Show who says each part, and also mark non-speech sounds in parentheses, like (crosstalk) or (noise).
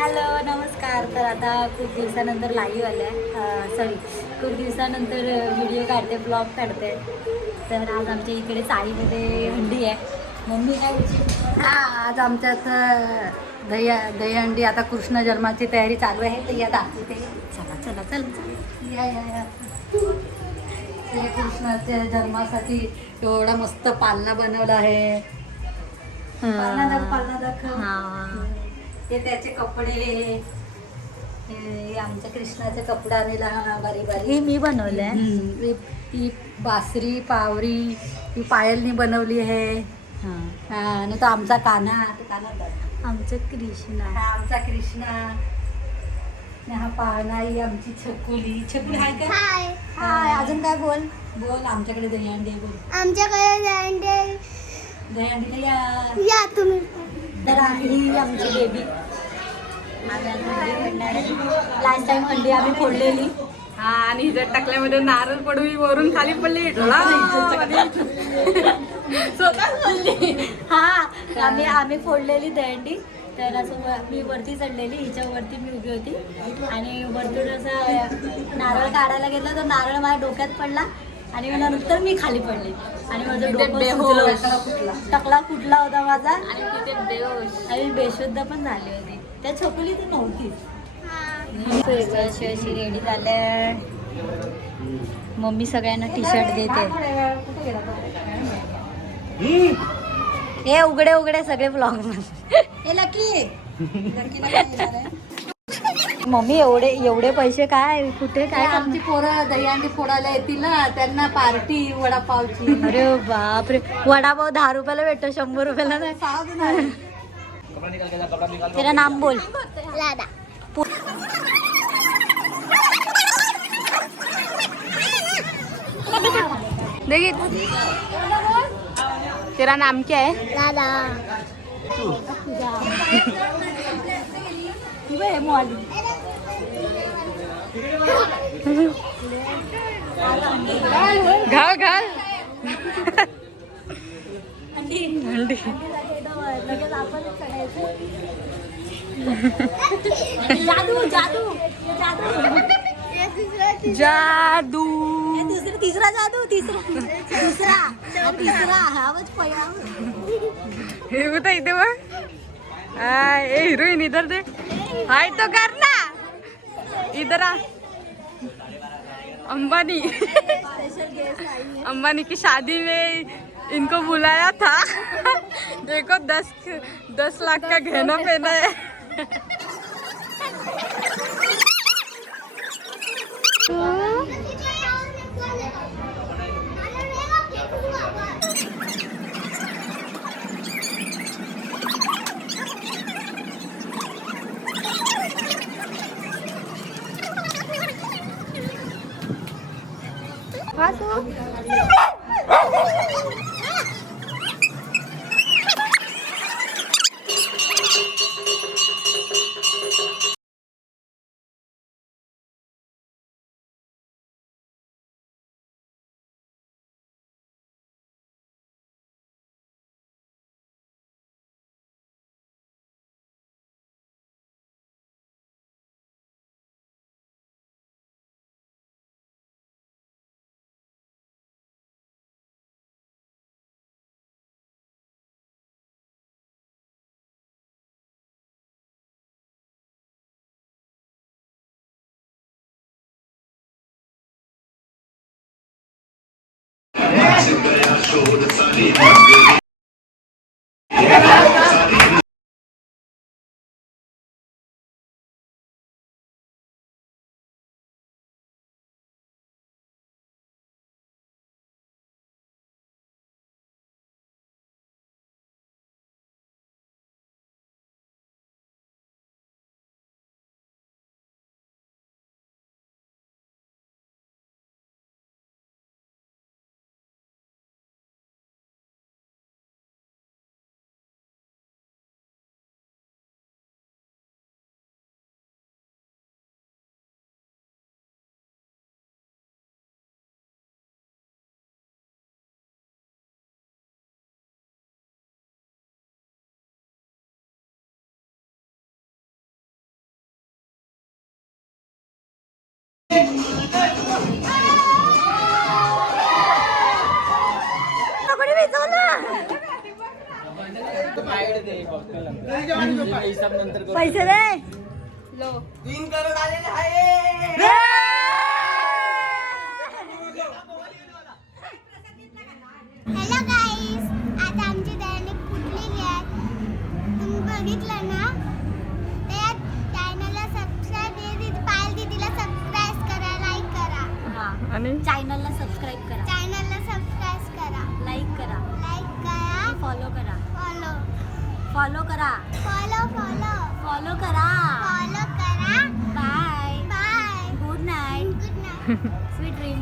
Speaker 1: Hello नमस्कार. तर आता खूप दिवसानंतर लाईव्ह आले सॉरी खूप दिवसानंतर व्हिडिओ काढते ब्लॉग काढते. तर आज आमच्या इकडे चाळीमध्ये हंडी आहे. मम्मी काय
Speaker 2: हा आज आमच्यात अ, दही दहीहंडी आता कृष्ण जन्माची तयारी चालू आहे. तर या दाखवते.
Speaker 1: चला चला चला.
Speaker 2: या या कृष्णाच्या जन्मासाठी एवढा मस्त पालना बनवला आहे. पालना दाख पालना दाखव.
Speaker 1: हां.
Speaker 2: हे त्याचे कपडे हे आमच्या कृष्णाचे कपडे आणि लहान बारी बारी
Speaker 1: हे मी बनवलं आहे
Speaker 2: ही ही बासरी पावरी ही पायलनी बनवली आहे.
Speaker 1: हां.
Speaker 2: हा आणि तो आमचा कान्हा तो कान्हा दाख.
Speaker 1: आमचं कृष्ण.
Speaker 2: हा आमचा कृष्णा. हा पाळणा ही आमची छकुली. छकुली हाय का?
Speaker 3: हाय.
Speaker 2: हाय. अजून काय बोल? बोल आमच्याकडे दहीहंडी आहे, बोल.
Speaker 3: आमच्याकडे जायंडे
Speaker 2: दहीहंडीला या
Speaker 3: या तुम्ही.
Speaker 1: तर ही आमची बेबी लास्ट टाइम हंडी आम्ही फोडलेली.
Speaker 4: हा आणि हिच्यात टाकल्यामध्ये नारळ पडवी वरून खाली पडली.
Speaker 1: हा आम्ही आम्ही फोडलेली दहंडी तर असं मी वरती चढलेली हिच्या वरती मी उभी होती. आणि वरतून असं नारळ काढायला गेलं तर नारळ माझ्या डोक्यात पडला. आणि मला नंतर मी खाली पडले. आणि माझं डोकं. टकला फुटला होता माझा?
Speaker 4: आणि तिथे बेहोश.
Speaker 1: आणि बेशुद्ध पण झाली होती. त्या छोकली ती नव्हती अशी रेडी झाल्या. मम्मी सगळ्यांना टी शर्ट देते? हे उघडे उघडे सगळे ब्लॉग
Speaker 2: ए लकी (laughs) लकीला काय येणार आहे?
Speaker 1: मम्मी एवढे एवढे पैसे काय? कुठे
Speaker 2: काय आमची पोरं दहीहंडी फोडायला येतील ना त्यांना पार्टी वडापावची.
Speaker 1: अरे बापरे. वडापाव दहा रुपयाला भेटतो शंभर रुपयाला नाही. तेरा नाम बोल.
Speaker 4: देखिए तेरा नाम क्या है? (laughs) घाल घाल.
Speaker 1: जादू जादू. जादू.
Speaker 4: जादू.
Speaker 1: दुसरा तिसरा जादू तिसरा. तिसरा. हा तिसरा. पहिला
Speaker 4: हे होता इथे ए हिरोईन इधर दे हाय तो करना। इधर आ। अंबानी। अंबानी की शादी में इनको बुलाया था। देखो दस दस लाख का गहना पहना है। ખાશું? Thank you.
Speaker 1: पैसे दे.
Speaker 3: हॅलो गाईस आता आमची दहीहंडी फुटलेली आहे? तुम्ही बघितलं ना? त्या चॅनलला सबस्क्राईब पायल दीदीला सबस्क्राईब करा लाईक करा.
Speaker 1: हा
Speaker 4: आणि?
Speaker 1: चॅनलला फॉलो करा.
Speaker 3: फॉलो फॉलो
Speaker 1: फॉलो करा.
Speaker 3: फॉलो करा.
Speaker 1: Bye
Speaker 3: bye
Speaker 1: good night
Speaker 3: good night
Speaker 1: sweet dream